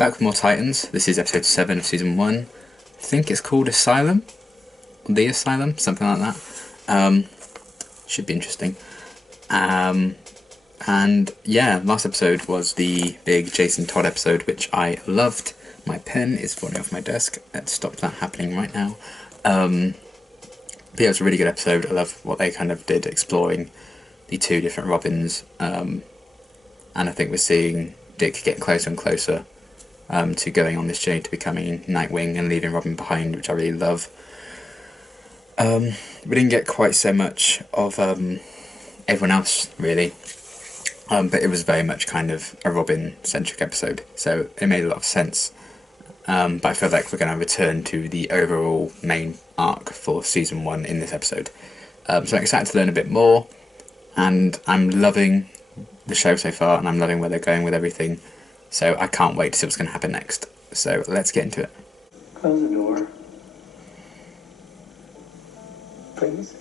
back with more Titans. This is episode 7 of season 1. I think it's called Asylum? The Asylum? Something like that. Should be interesting. And yeah, last episode was the big Jason Todd episode, which I loved. My pen is falling off my desk. Let's stop that happening right now. But yeah, it was a really good episode. I love what they kind of did, exploring the two different Robins. And I think we're seeing Dick get closer and closer to going on this journey to becoming Nightwing and leaving Robin behind, which I really love. We didn't get quite so much of everyone else, really. But it was very much kind of a Robin-centric episode, so it made a lot of sense. But I feel like we're going to return to the overall main arc for season 1 in this episode. So I'm excited to learn a bit more, and I'm loving the show so far, and I'm loving where they're going with everything. So I can't wait to see what's going to happen next. So let's get into it. Close the door. Please?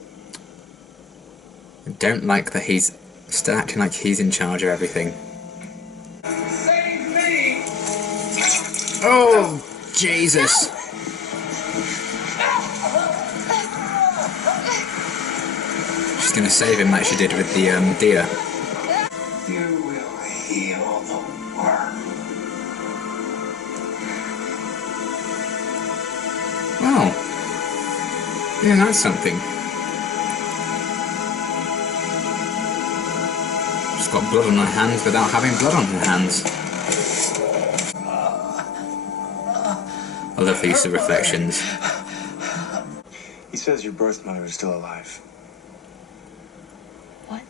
I don't like that he's still acting like he's in charge of everything. Save me! Oh, Jesus! She's gonna save him like she did with the deer. You will heal the worm. Oh. Yeah, that's something. She's got blood on her hands without having blood on her hands. I love the use of reflections. He says your birth mother is still alive. What?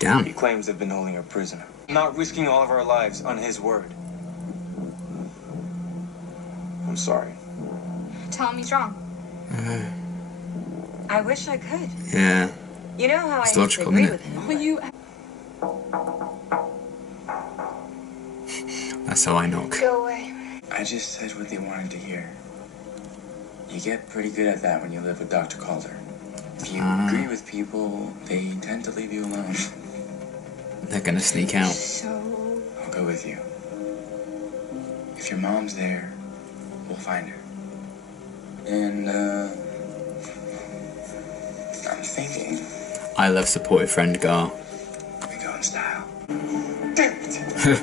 Damn. He claims they've been holding her prisoner. Not risking all of our lives on his word. I'm sorry. Tell him he's wrong. I wish I could. Yeah. You know how It's I used to logical, agree isn't with it? him. But you... That's how I knock. Go away. I just said what they wanted to hear. You get pretty good at that when you live with Dr. Calder. If you agree with people, they tend to leave you alone. They're gonna sneak out. So... I'll go with you. If your mom's there, we'll find her. And, I'm thinking I love supportive friend Gar. we go in style. Damn it!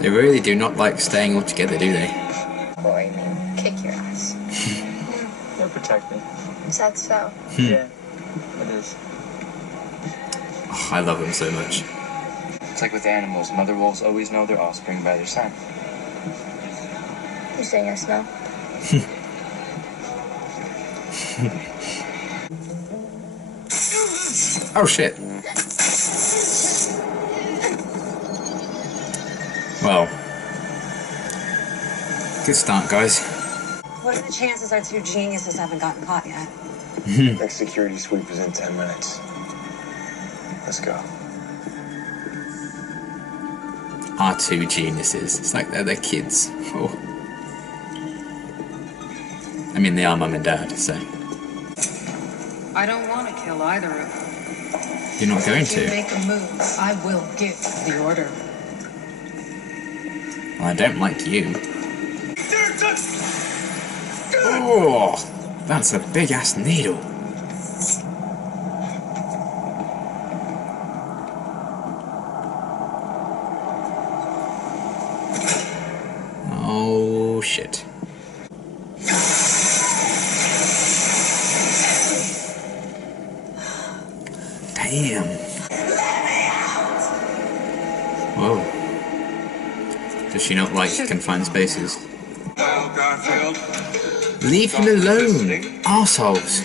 They really do not like staying all together, do they? Boy, I mean, kick your ass. They'll protect me. Is that so? Yeah, it is. Oh, I love them so much. It's like with animals, mother wolves always know their offspring by their scent. You saying yes, no? Oh shit. Well. Good start, guys. What are the chances our two geniuses haven't gotten caught yet? Next security sweep is in 10 minutes. Let's go. Our two geniuses. It's like they're kids. Oh. I mean, they are mum and dad, so. I don't want to kill either of them. You're not going If you to. make a move, I will give the order. Well, I don't like you. Oh, that's a big ass needle. Oh shit. Damn. Whoa. Does she not like confined spaces? Well, Garfield. Leave him alone! Arseholes!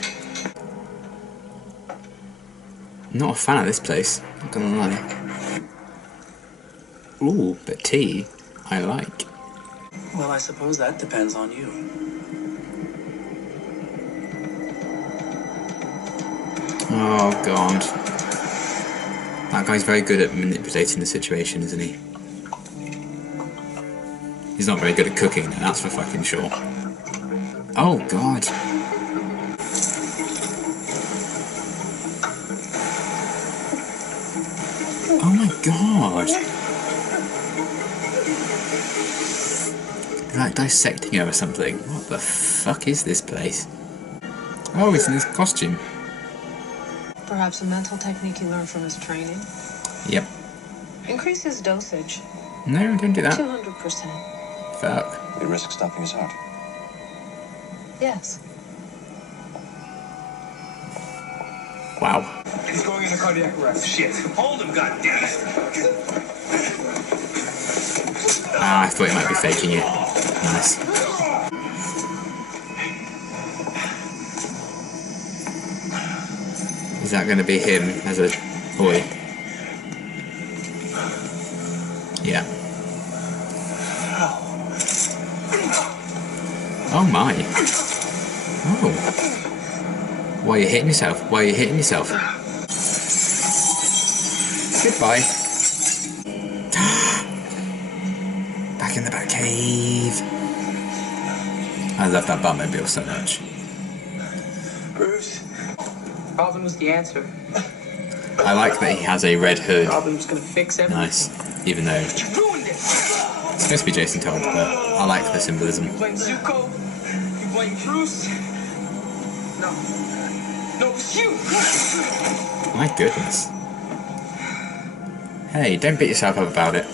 Not a fan of this place, not gonna lie. Ooh, but tea, I like. Well, I suppose that depends on you. Oh god. That guy's very good at manipulating the situation, isn't he? He's not very good at cooking, that's for fucking sure. Oh god. Oh my god. They're like dissecting her or something. What the fuck is this place? Oh, he's in his costume. Perhaps a mental technique he learned from his training. Yep. Increase his dosage. No, don't do that. 200%. Fuck. You risk stopping his heart. Yes. Wow. He's going into cardiac arrest. Shit. Hold him, goddammit. Ah, I thought he might be faking it. Nice. Is that going to be him as a boy? Yeah. Oh my. Oh. Why are you hitting yourself? Why are you hitting yourself? Goodbye. Back in the back cave. I love that Batmobile so much. Bruce. Robin was the answer. I like that he has a red hood. Robin was gonna fix everything. Nice. Even though it's You ruined it. supposed to be Jason Todd, but I like the symbolism. You blame Zuko. You blame Bruce. No. No, it was you. My goodness. Hey, don't beat yourself up about it.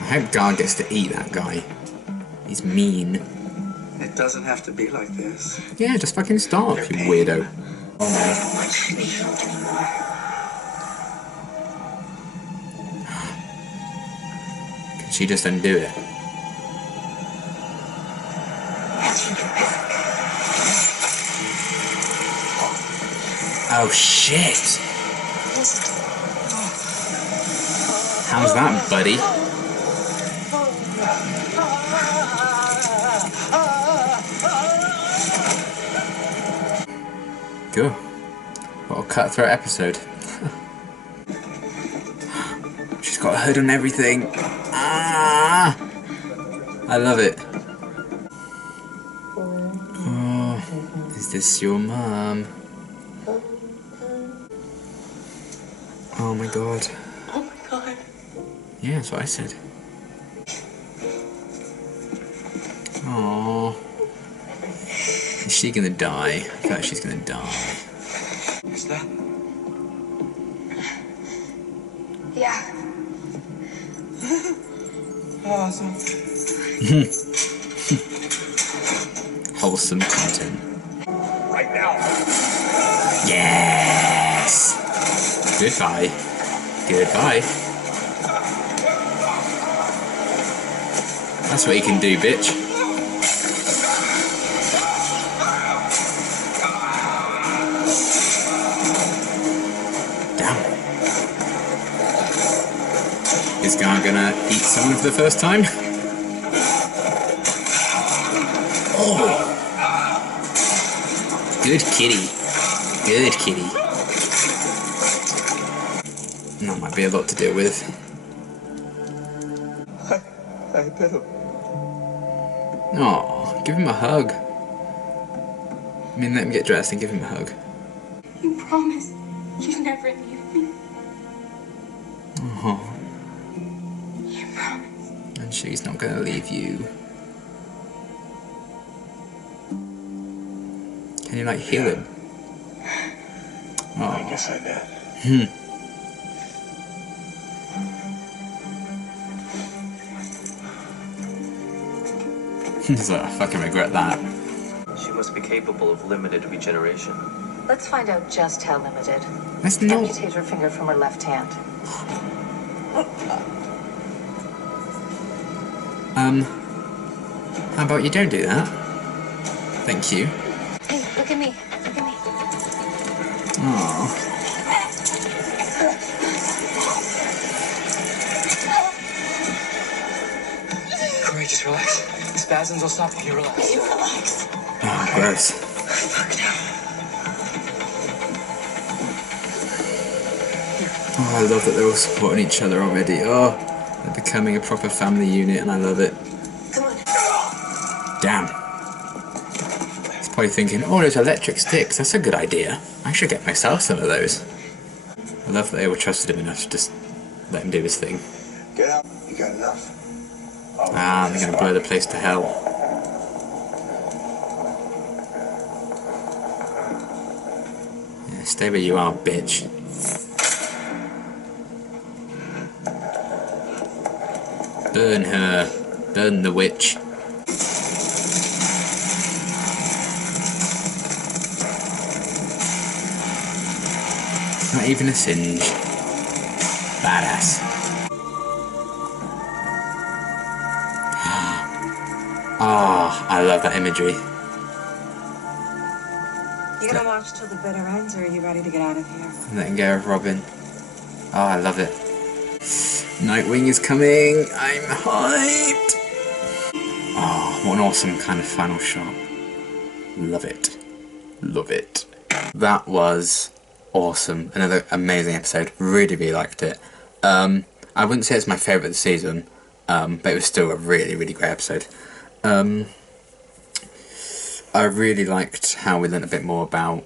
I hope Gar gets to eat that guy. He's mean. It doesn't have to be like this. Yeah, just fucking starve, you weirdo. Oh no. Can she just undo it? Oh shit! How's that, buddy? Go. What a cutthroat episode. She's got a hood on everything. Ah! I love it. Oh, is this your mum? Oh my god. Oh my god. Yeah, that's what I said. Oh. Is she gonna die? I feel like she's gonna die. Is that? Yeah. Awesome. Wholesome content. Right now. Yes! Goodbye. Goodbye. That's what you can do, bitch. Damn. Is Gar gonna eat someone for the first time? Oh! Good kitty. Good kitty. That might be a lot to deal with. I better. Oh, give him a hug. I mean, let him get dressed and give him a hug. You promise you'd never leave me. Oh, You promise. and she's not gonna leave you. Can you, like, heal him? I Oh. guess I did. He's like, I fucking regret that. She must be capable of limited regeneration. Let's find out just how limited. That's not... Amputate her finger from her left hand. How about you don't do that? Thank you. Hey, look at me. Look at me. Oh. Corey, just relax. Spasms will stop if you relax. Relax. Oh, gross. Oh, I love that they're all supporting each other already. Oh, they're becoming a proper family unit and I love it. Come on. Damn. He's probably thinking, oh, those electric sticks, that's a good idea. I should get myself some of those. I love that they all trusted him enough to just let him do his thing. Get out. You got enough. Ah, they're gonna blow the place to hell. Yeah, stay where you are, bitch. Burn her. Burn the witch. Not even a singe. Badass. Ah, I love that imagery. You gonna watch till the bitter ends, or are you ready to get out of here? Letting go of Robin. Oh, I love it. Nightwing is coming. I'm hyped. Oh, what an awesome kind of final shot. Love it. Love it. That was awesome. Another amazing episode. Really, really liked it. I wouldn't say it's my favourite of the season, but it was still a really, really great episode. I really liked how we learned a bit more about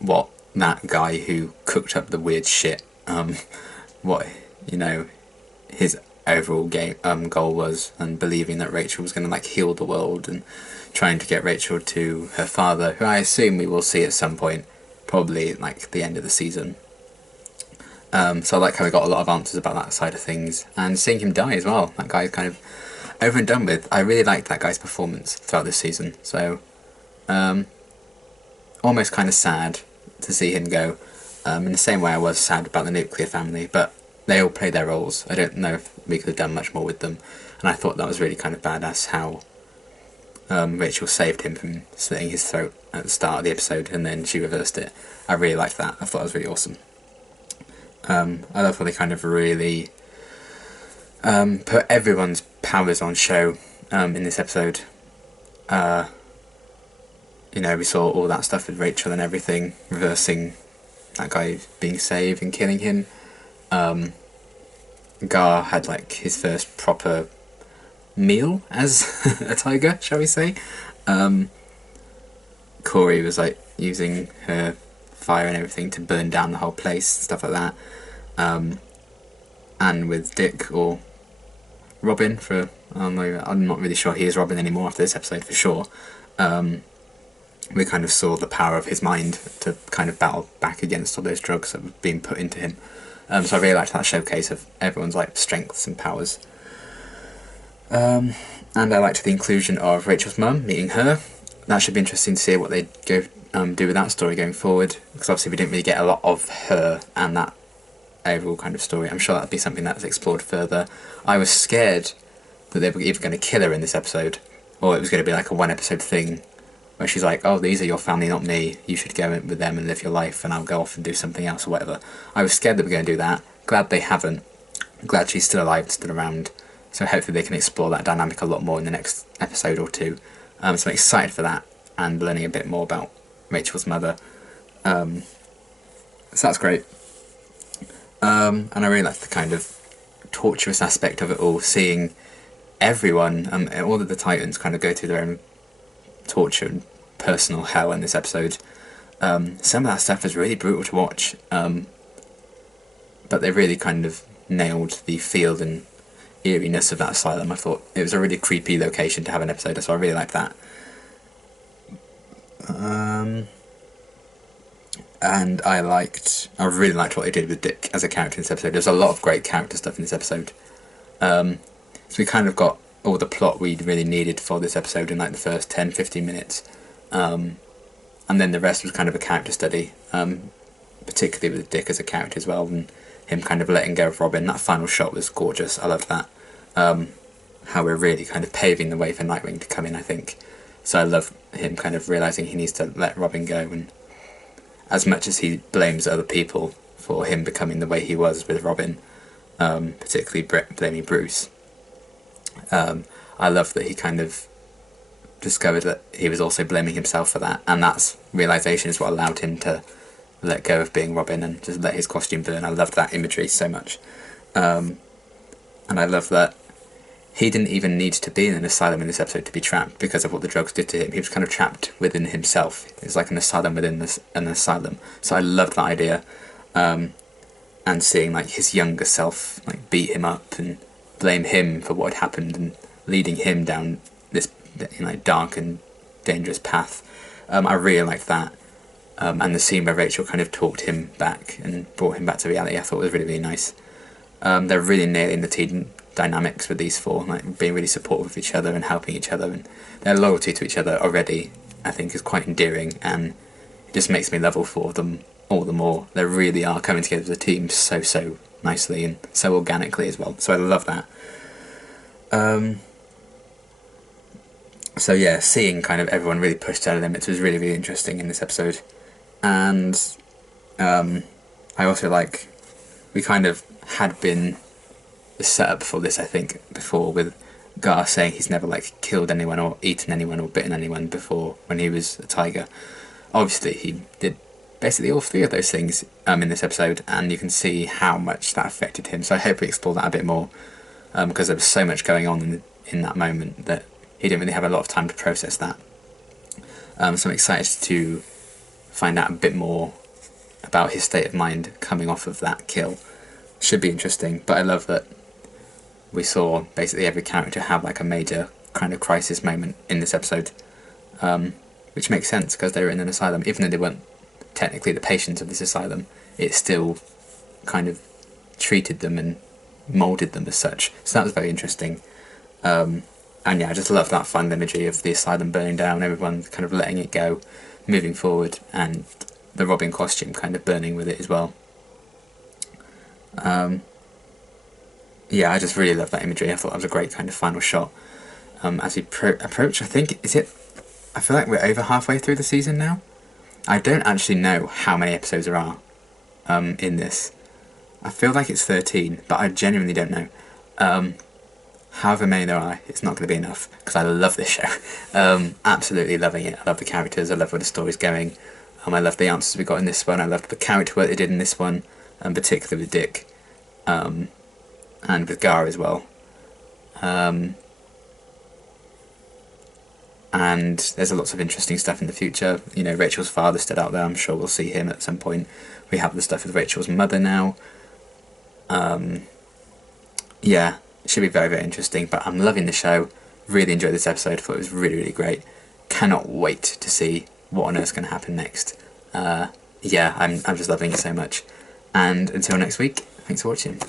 what that guy who cooked up the weird shit, what, you know, his overall goal was, and believing that Rachel was going to like heal the world and trying to get Rachel to her father, who I assume we will see at some point, probably like the end of the season. So I like how we got a lot of answers about that side of things, and seeing him die as well. That guy's kind of over and done with. I really liked that guy's performance throughout this season, so almost kind of sad to see him go, in the same way I was sad about the nuclear family, but they all played their roles. I don't know if we could have done much more with them, and I thought that was really kind of badass how Rachel saved him from slitting his throat at the start of the episode, and then she reversed it. I really liked that. I thought it was really awesome. I love how they kind of really put everyone's powers on show in this episode. You know, we saw all that stuff with Rachel and everything, reversing that guy being saved and killing him. Gar had like his first proper meal as a tiger, shall we say. Corey was like using her fire and everything to burn down the whole place, stuff like that. And with Dick or Robin, for I don't know, I'm not really sure he is Robin anymore after this episode for sure. We kind of saw the power of his mind to kind of battle back against all those drugs that were being put into him. So I really liked that showcase of everyone's like strengths and powers. And I liked the inclusion of Rachel's mum, meeting her. That should be interesting to see what they go do with that story going forward, because obviously we didn't really get a lot of her and that overall kind of story. I'm sure that'd be something that's explored further. I was scared that they were either going to kill her in this episode, or it was going to be like a one episode thing where she's like, oh, these are your family, not me, you should go in with them and live your life and I'll go off and do something else or whatever. I was scared they were going to do that. Glad they haven't. Glad she's still alive, still around. So hopefully they can explore that dynamic a lot more in the next episode or two. So I'm excited for that and learning a bit more about Rachel's mother. So that's great. And I really like the kind of torturous aspect of it all, seeing everyone, all of the Titans kind of go through their own torture and personal hell in this episode. Some of that stuff is really brutal to watch, but they really kind of nailed the feel and eeriness of that asylum. I thought it was a really creepy location to have an episode, so I really liked that. And I really liked what they did with Dick as a character in this episode. There's a lot of great character stuff in this episode. So we kind of got all the plot we really needed for this episode in like the first 10-15 minutes. And then the rest was kind of a character study, particularly with Dick as a character as well, and him kind of letting go of Robin. That final shot was gorgeous. I loved that. How we're really kind of paving the way for Nightwing to come in, I think. So I love him kind of realising he needs to let Robin go, and as much as he blames other people for him becoming the way he was with Robin, particularly blaming Bruce, I love that he kind of discovered that he was also blaming himself for that, and that realisation is what allowed him to let go of being Robin and just let his costume burn. I loved that imagery so much. And I love that he didn't even need to be in an asylum in this episode to be trapped because of what the drugs did to him. He was kind of trapped within himself. It's like an asylum within an asylum. So I loved that idea. And seeing like his younger self like beat him up and blame him for what had happened and leading him down this dark and dangerous path. I really liked that. And the scene where Rachel kind of talked him back and brought him back to reality, I thought was really, really nice. They're really nailing the team dynamics with these four, like being really supportive of each other and helping each other, and their loyalty to each other already, I think, is quite endearing, and it just makes me love all four of them all the more. They really are coming together as a team so nicely and so organically as well. So I love that. So yeah, seeing kind of everyone really pushed to their limits was really, really interesting in this episode. And I also like, we kind of had been set up for this, I think, before, with Gar saying he's never like killed anyone or eaten anyone or bitten anyone before when he was a tiger. Obviously he did basically all three of those things in this episode, and you can see how much that affected him. So I hope we explore that a bit more, because there was so much going on in that moment that he didn't really have a lot of time to process that. So I'm excited to find out a bit more about his state of mind coming off of that kill. Should be interesting, but I love that we saw basically every character have like a major kind of crisis moment in this episode, which makes sense because they were in an asylum. Even though they weren't technically the patients of this asylum, it still kind of treated them and moulded them as such. So that was very interesting. And yeah, I just love that fun imagery of the asylum burning down, everyone kind of letting it go, moving forward, and the Robin costume kind of burning with it as well. Yeah, I just really love that imagery. I thought that was a great kind of final shot. As we approach, I feel like we're over halfway through the season now. I don't actually know how many episodes there are in this. I feel like it's 13, but I genuinely don't know. However many there are, it's not going to be enough, because I love this show. Absolutely loving it. I love the characters, I love where the story's going. I love the answers we got in this one, I loved the character work they did in this one, and particularly with Dick, and with Gar as well. And there's lots of interesting stuff in the future. You know, Rachel's father stood out there, I'm sure we'll see him at some point. We have the stuff with Rachel's mother now. Yeah, it should be very, very interesting, but I'm loving the show. Really enjoyed this episode, thought it was really, really great. Cannot wait to see what on earth's going to happen next. Yeah, I'm just loving it so much. And until next week, thanks for watching.